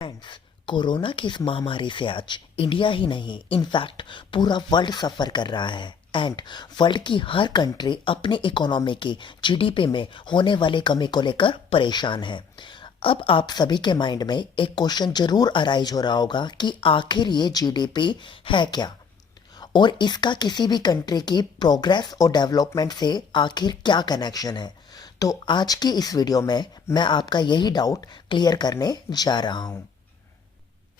Friends, corona की इस महामारी से आज इंडिया ही नहीं इनफैक्ट पूरा वर्ल्ड सफ़र कर रहा है एंड वर्ल्ड की हर कंट्री अपने इकोनॉमी की जीडीपी में होने वाले कमी को लेकर परेशान है। अब आप सभी के माइंड में एक क्वेश्चन जरूर अराइज हो रहा होगा कि आखिर ये जीडीपी है क्या और इसका किसी भी कंट्री की प्रोग्रेस और डेवलपमेंट से आखिर क्या कनेक्शन है। तो आज की इस वीडियो में मैं आपका यही डाउट क्लियर करने जा रहा हूं।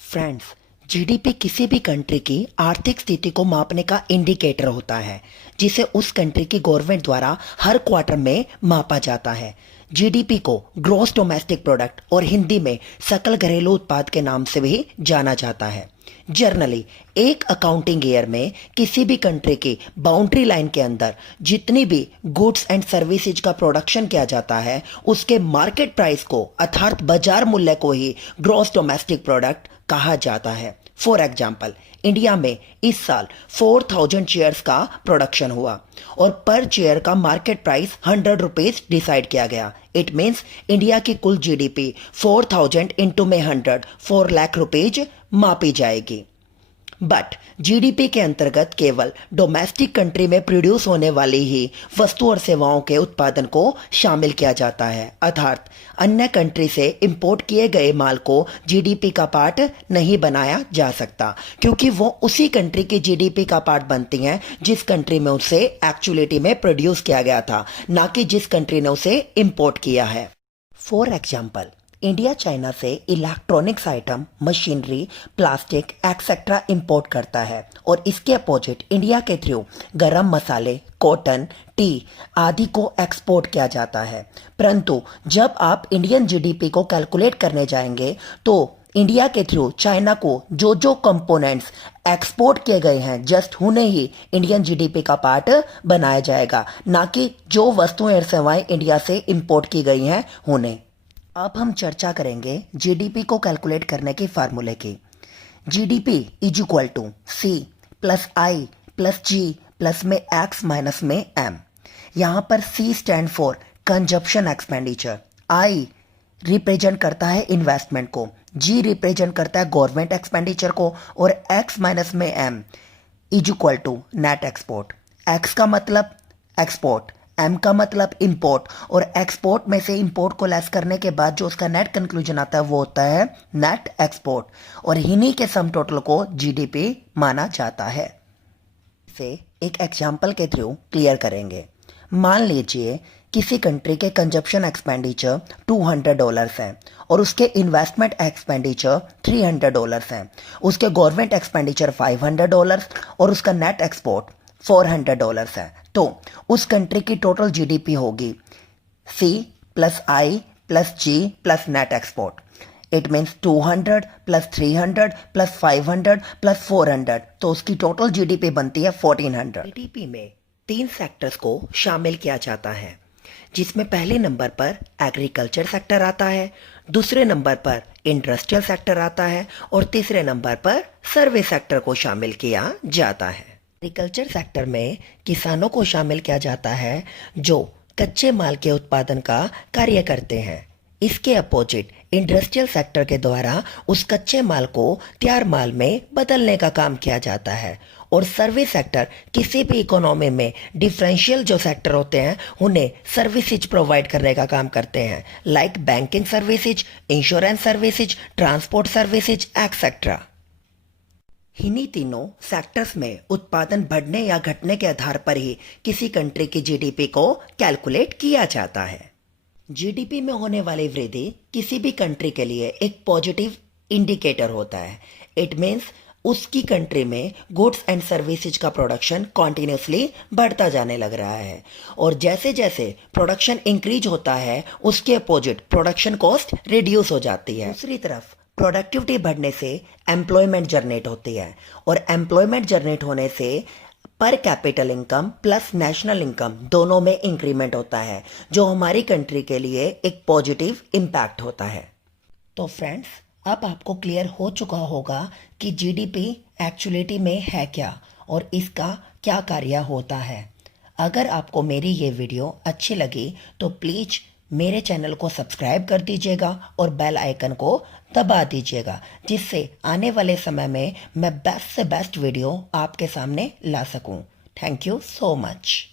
फ्रेंड्स, जीडीपी किसी भी कंट्री की आर्थिक स्थिति को मापने का इंडिकेटर होता है जिसे उस कंट्री की गवर्नमेंट द्वारा हर क्वार्टर में मापा जाता है। जीडीपी को ग्रॉस डोमेस्टिक प्रोडक्ट और हिंदी में सकल घरेलू उत्पाद के नाम से भी जाना जाता है। जनरली एक अकाउंटिंग ईयर में किसी भी कंट्री की बाउंड्री लाइन के अंदर जितनी भी गुड्स एंड सर्विसेज का प्रोडक्शन किया जाता है उसके मार्केट प्राइस को अर्थात बाजार मूल्य को ही ग्रॉस डोमेस्टिक प्रोडक्ट कहा जाता है। फॉर एग्जाम्पल, इंडिया में इस साल 4000 चेयर्स का प्रोडक्शन हुआ और पर चेयर का मार्केट प्राइस 100 रुपीज डिसाइड किया गया। इट मीन्स इंडिया की कुल जीडीपी 4000 इंटू में 100 4 लाख रुपीज मापी जाएगी। बट जीडीपी के अंतर्गत केवल डोमेस्टिक कंट्री में प्रोड्यूस होने वाली ही वस्तु और सेवाओं के उत्पादन को शामिल किया जाता है, अर्थात अन्य कंट्री से इंपोर्ट किए गए माल को जीडीपी का पार्ट नहीं बनाया जा सकता क्योंकि वो उसी कंट्री की जीडीपी का पार्ट बनती हैं जिस कंट्री में उसे एक्चुअलिटी में प्रोड्यूस किया गया था, ना कि जिस कंट्री ने उसे इंपोर्ट किया है। फॉर एग्जाम्पल, इंडिया चाइना से electronics item, machinery, plastic etcetera import करता है और इसके अपोजिट इंडिया के थ्रू गरम मसाले, कॉटन, टी आदि को एक्सपोर्ट किया जाता है। परंतु जब आप इंडियन जीडीपी को कैलकुलेट करने जाएंगे तो इंडिया के थ्रू चाइना को जो जो कंपोनेंट्स एक्सपोर्ट किए गए हैं जस्ट उन्हें ही इंडियन जीडीपी का पार्ट बनाया जाएगा, ना कि जो वस्तुएं और सेवाएं इंडिया से इंपोर्ट की गई हैं उन्हें। अब हम चर्चा करेंगे जीडीपी को कैलकुलेट करने के फार्मूले की। GDP is equal to C plus I plus G plus में एक्स माइनस में एम। यहाँ पर C stand for consumption expenditure, I represent करता है इन्वेस्टमेंट को, जी रिप्रेजेंट करता है गवर्नमेंट एक्सपेंडिचर को और एक्स माइनस में M is equal to net export. X का मतलब एक्सपोर्ट, एम का मतलब इंपोर्ट और एक्सपोर्ट में से इंपोर्ट को लेस करने के बाद जो उसका नेट कंक्लूजन आता है वो होता है नेट एक्सपोर्ट और इन्हीं के सम टोटल को जीडीपी माना जाता है। इसे एक एग्जांपल के थ्रू क्लियर करेंगे। मान लीजिए किसी कंट्री के कंजप्शन एक्सपेंडिचर $200 हैं और उसके इन्वेस्टमेंट एक्सपेंडिचर $300 हैं, उसके गवर्नमेंट एक्सपेंडिचर $500 और उसका नेट एक्सपोर्ट $400 है। तो उस कंट्री की टोटल जीडीपी होगी C plus I plus G plus net export. It means 200 plus 300 plus 500 plus 400, तो उसकी टोटल जीडीपी बनती है 1400। जीडीपी में 3 सेक्टर्स को शामिल किया जाता है जिसमें पहले नंबर पर एग्रीकल्चर सेक्टर आता है, दूसरे नंबर पर इंडस्ट्रियल सेक्टर आता है और तीसरे नंबर पर सर्विस सेक्टर को शामिल किया जाता है। एग्रीकल्चर सेक्टर में किसानों को शामिल किया जाता है जो कच्चे माल के उत्पादन का कार्य करते हैं। इसके अपोजिट इंडस्ट्रियल सेक्टर के द्वारा उस कच्चे माल को तैयार माल में बदलने का काम किया जाता है और सर्विस सेक्टर किसी भी इकोनॉमी में डिफरेंशियल जो सेक्टर होते हैं उन्हें सर्विसेज प्रोवाइड करने का काम करते हैं, like banking services, insurance services, transport services etcetera. इन्हीं तीनों सेक्टर्स में उत्पादन बढ़ने या घटने के आधार पर ही किसी कंट्री की जीडीपी को कैलकुलेट किया जाता है। जीडीपी में होने वाली वृद्धि किसी भी कंट्री के लिए एक पॉजिटिव इंडिकेटर होता है। इट मीन्स उसकी कंट्री में गुड्स एंड सर्विसेज का प्रोडक्शन कॉन्टिन्यूसली बढ़ता जाने लग रहा है और जैसे जैसे प्रोडक्शन इंक्रीज होता है उसके अपोजिट प्रोडक्शन कॉस्ट रिड्यूस हो जाती है। दूसरी तरफ प्रोडक्टिविटी बढ़ने से एम्प्लॉयमेंट जनरेट होती है और एम्प्लॉयमेंट जनरेट होने से पर capital income plus national income दोनों में इंक्रीमेंट होता है जो हमारी कंट्री के लिए एक पॉजिटिव इम्पैक्ट होता है। तो फ्रेंड्स, अब आपको क्लियर हो चुका होगा कि जीडीपी एक्चुअलिटी में है क्या और इसका क्या कार्य होता है। अगर आपको मेरी ये वीडियो अच्छी लगी तो प्लीज़ मेरे चैनल को सब्सक्राइब कर दीजिएगा और बेल आइकन को दबा दीजिएगा, जिससे आने वाले समय में मैं बेस्ट से बेस्ट वीडियो आपके सामने ला सकूं। Thank you so much.